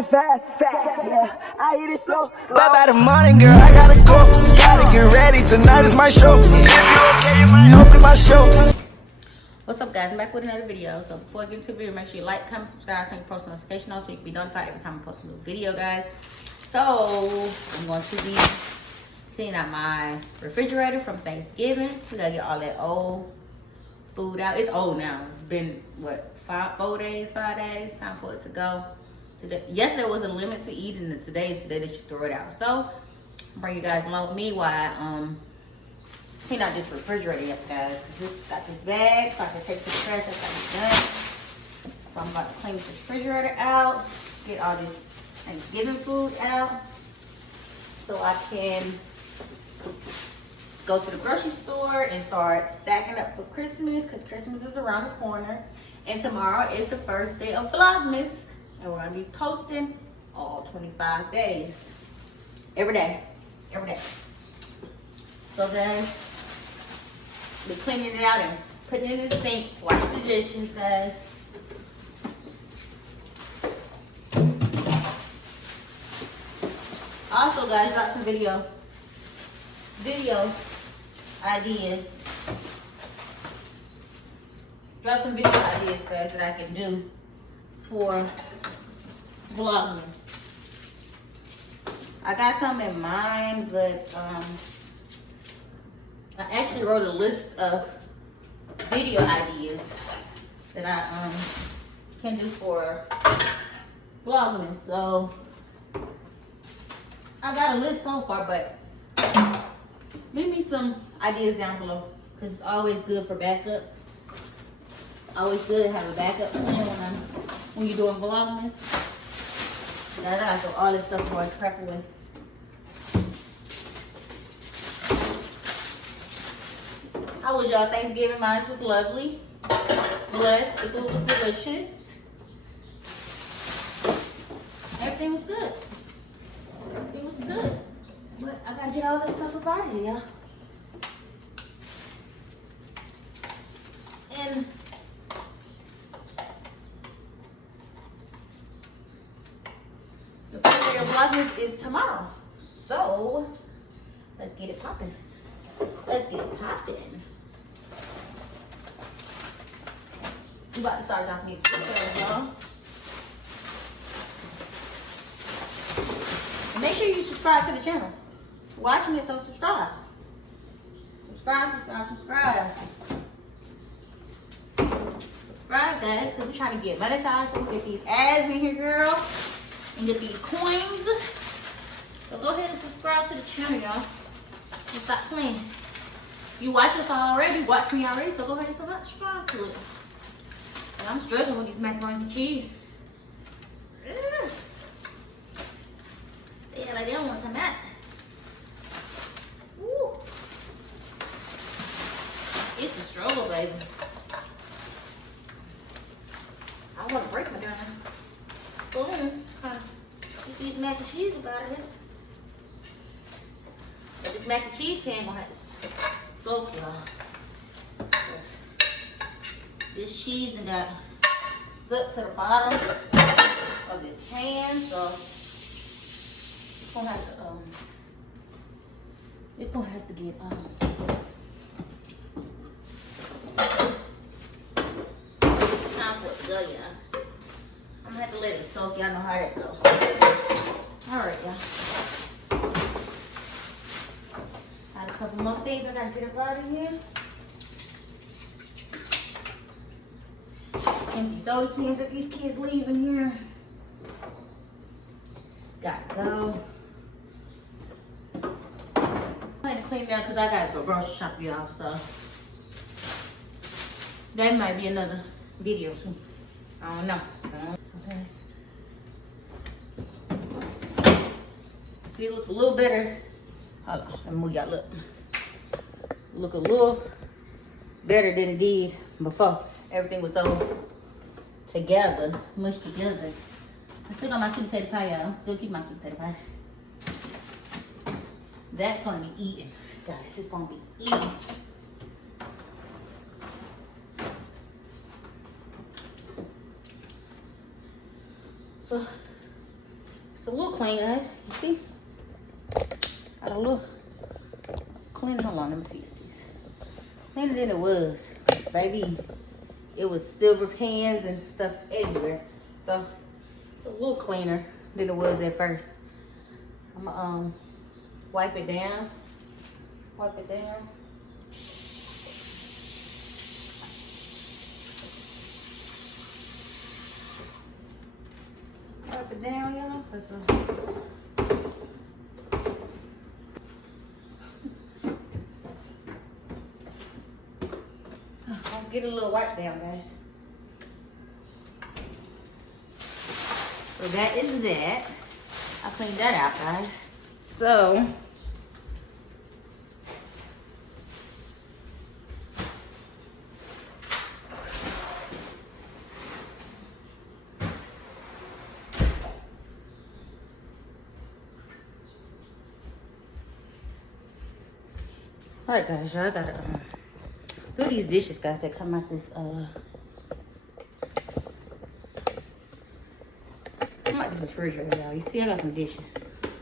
it fast, yeah. I hit it slow. Bye bye the morning, girl, I gotta go. Gotta get ready, tonight is my show. If you okay, you might open my show. What's up, guys? I'm back with another video. So before I get into the video, make sure you like, comment, subscribe, turn your post notification on so you can be notified every time I post a new video, guys. So I'm going to be cleaning out my refrigerator from Thanksgiving. We gotta get all that old food out. It's old now. It's been what, 5 days. Time for it to go. Today, yesterday was a limit to eating, and today is the day that you throw it out. So I'll bring you guys along with me while I clean out this refrigerator yet, guys, because this got this bag so I can take some trash that's got done. So I'm about to clean this refrigerator out, get all this Thanksgiving food out, so I can go to the grocery store and start stacking up for Christmas, because Christmas is around the corner, and tomorrow is the first day of Vlogmas, and we're gonna be posting all 25 days, every day. So then be cleaning it out and putting it in the sink, wash the dishes, guys. Also, guys, got some video ideas. Drop some video ideas, guys, that I can do for Vlogmas. I got some in mind, but I actually wrote a list of video ideas that I can do for Vlogmas. So I got a list so far, but leave me some ideas down below, because it's always good for backup. Always good to have a backup plan when you're doing Vlogmas. So all this stuff before I crack away. How was y'all Thanksgiving? Mine was lovely. Blessed. The food was delicious. Everything was good. But I gotta get all this stuff up out of here, y'all. And the first day of Vlogmas is tomorrow. So let's get it popping. We about to start dropping these pictures, y'all. And make sure you subscribe to the channel. If you're watching it, so subscribe. Subscribe, guys, because we're trying to get monetized. So we get these ads in here, girl, and get these coins. So go ahead and subscribe to the channel, y'all. And stop playing. You watch us already, watch me already, so go ahead and subscribe to it. And I'm struggling with these macaroni and cheese. Yeah, like they don't want to come out. Woo. It's a struggle, baby. I want to break my darn spoon. Get these mac and cheese about it. But this mac and cheese pan gonna have to soak, y'all. This cheese and got stuck to the bottom of this pan, so it's gonna have to get time for it to go, y'all. I'm gonna have to let it soak. Y'all know how that go. All right, y'all. Got a couple more things I gotta get us out of here. Empty soda cans that these kids leave in here. Gotta go. I'm gonna clean down because I gotta go grocery shop, y'all. So that might be another video too. I don't know. Okay. See, it look a little better. Hold on, let me move y'all up. Look a little better than it did before. Everything was so together, mushed together. I still got my sweet potato pie, y'all. I'm still keeping my sweet potato pie. That's gonna be eaten, guys. It's gonna be eaten. So It's a little clean, guys. You see? Got a little clean. Hold on, let me fix this. Cleaner than it was. 'Cause, baby, it was silver pans and stuff everywhere. So it's a little cleaner than it was at first. I'm gonna wipe it down. Wipe it down. Wipe it down, y'all. I'll get a little wipe down, guys. So that is that. I cleaned that out, guys. So alright, guys, y'all gotta do these dishes, guys, that come out this come out this refrigerator, y'all. You see, I got some dishes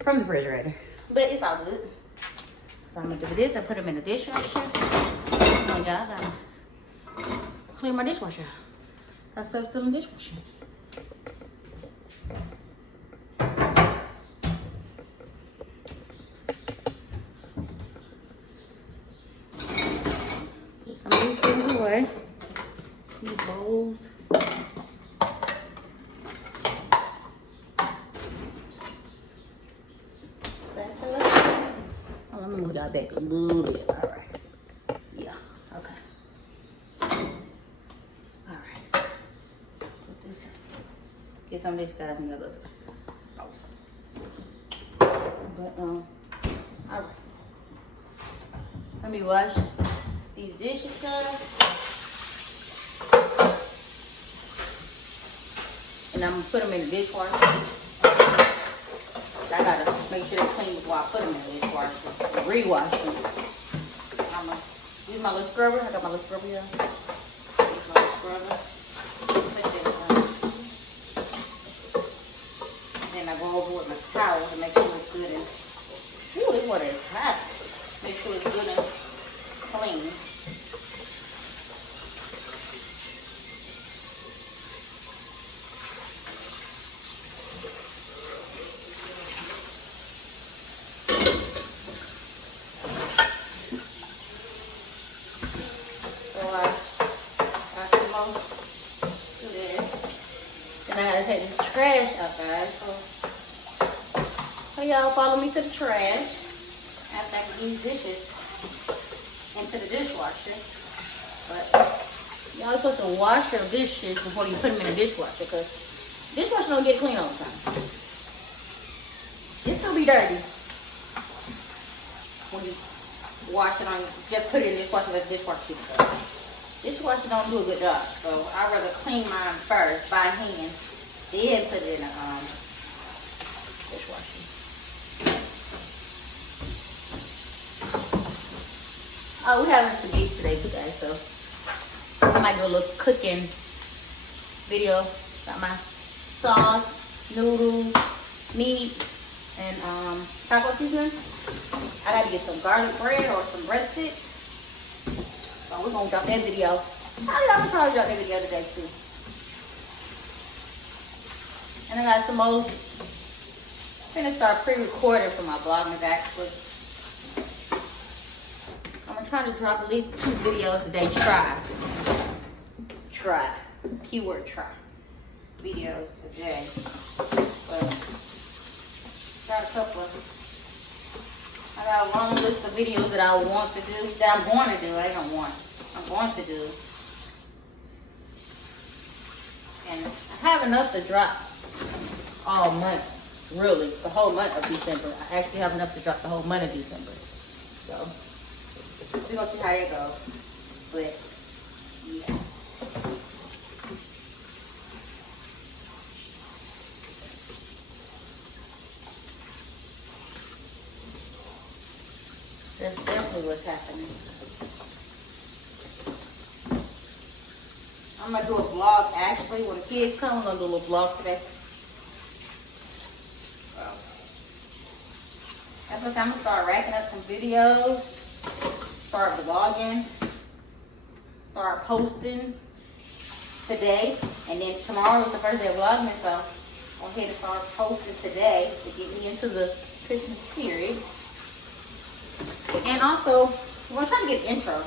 from the refrigerator, but it's all good. So I'm gonna do this and put them in the dishwasher. And y'all gotta clean my dishwasher. That stuff's still in the dishwasher. Some of these things away. These bowls. Spatula. Oh, let me move that back a little bit. Alright. Yeah, okay. Alright. Put this. Get some of these guys in the other stove. But alright. Let me wash these dishes, guys. And I'm gonna put them in the dishwasher. I gotta make sure they're clean before I put them in the dishwasher. Rewash them. I'm gonna use my little scrubber. I got my little scrubber here. Use my little scrubber. Put this on. Then I go over with my towel to make sure it's good and. Ooh, this water is hot. Make sure it's good and clean. And I gotta take this trash out, guys. So y'all follow me to the trash after I get these dishes into the dishwasher. But y'all supposed to wash your dishes before you put them in the dishwasher, because dishwasher don't get clean all the time. It's gonna be dirty when you wash it on. Just put it in the dishwasher, let the dishwasher keep it up. Dishwasher don't do a good job, so I'd rather clean mine first by hand, then put it in a dishwasher. Oh, we're having some meat today too, guys, so I might do a little cooking video. Got my sauce, noodles, meat, and taco seasoning. I gotta get some garlic bread or some bread sticks. So we're gonna drop that video. I'm gonna probably drop that video today too. And I got some more. I'm gonna start pre-recording for my vlogmas actually. I'm gonna try to drop at least 2 videos a day. Try. Keyword try. Videos today. But got a couple. I got a long list of videos that I want to do, that I'm going to do. I don't want. I'm going to do. And I have enough to drop all month, really, the whole month of December. I actually have enough to drop the whole month of December. So, we're going to see how it goes. But, yeah. That's definitely what's happening. I'm gonna do a vlog actually when the kids come. I'm gonna do a little vlog today. That's what I'm gonna start racking up some videos, start vlogging, start posting today, and then tomorrow is the first day of vlogging, so I'm going to start posting today to get me into the Christmas period. And also, we're going to try to get an intro.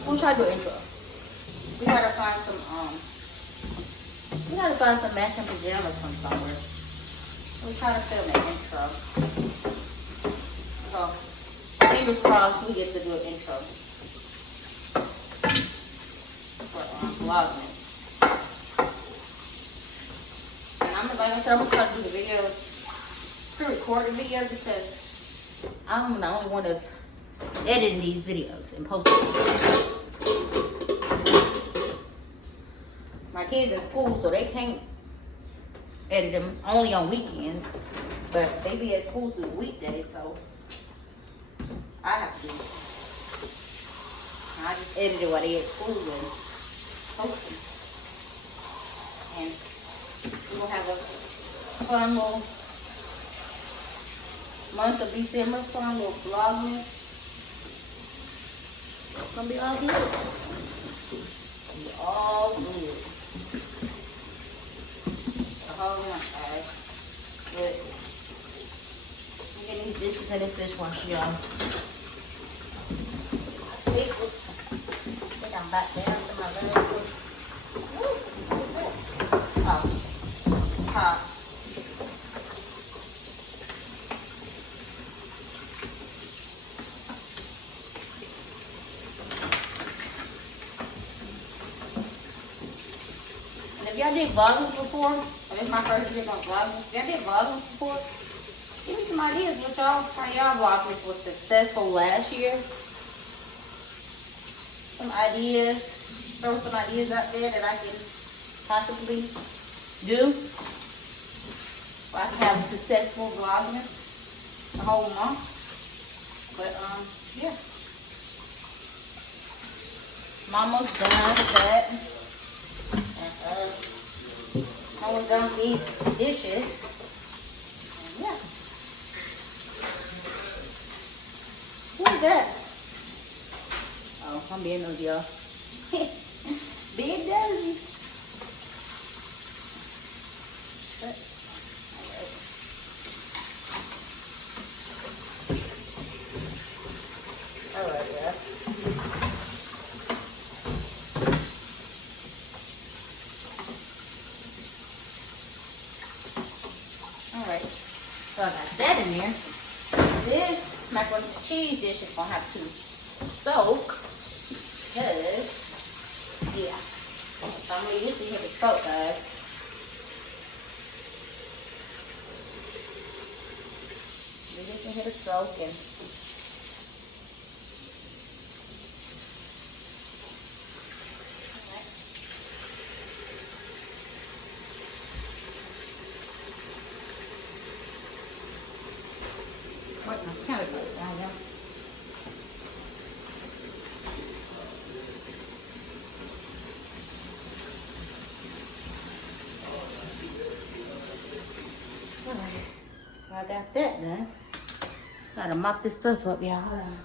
We're going to try to do an intro. We got to find some matching pajamas from somewhere. We'll try to film an intro. So, fingers crossed we get to do an intro for vlogging. And like I said, I'm going to try to do the videos, pre-record the videos, because I'm the only one that's editing these videos and posting them. My kids in school, so they can't edit them only on weekends, but they be at school through the weekdays, so I have to. I just edit it while they at school and post them. And we're going to have a fun little month of December, fun little vlogmas. It's going to be all good. It's going to be all good. The whole month, guys. But I'm getting these dishes in this dishwasher, y'all. I think I'm back down to my living room. Oh. Hot. And if y'all did vlogging before, and this is my first video on vlogging, if y'all did vlogging before, give me some ideas what y'all, how y'all vloggers was successful last year. Some ideas, throw some ideas out there that I can possibly do. So I can have a successful vlogmas the whole month. But yeah. I'm almost done with that. And I'm almost done with these dishes. And yeah. Who's that? Oh, I'm being nosy, y'all. Being nosy. Alright, yeah. Alright. So I got that in there. This macaroni and cheese dish is gonna have to soak. Because, yeah. I'm gonna use it to soak, guys. We're just gonna hit it soak and what my countertop down there. Alright, so I got that done. Gotta mop this stuff up, y'all. Hold on.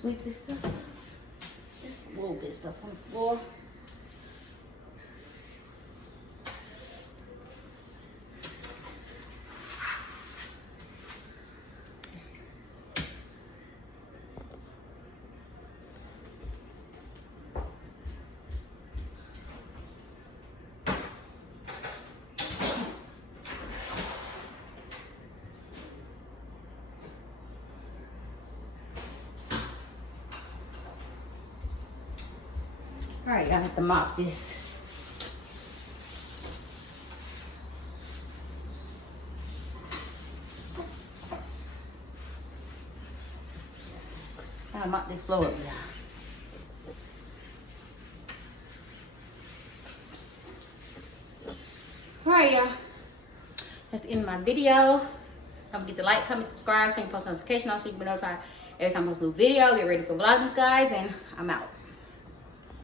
Sweep this stuff up. Just a little bit of stuff on the floor. Alright, I have to mop this. Gotta mop this floor up, y'all. Alright, y'all. That's the end of my video. Don't forget to like, comment, subscribe, so you can post notifications on so you can be notified every time I post a new video. Get ready for Vlogmas, guys, and I'm out.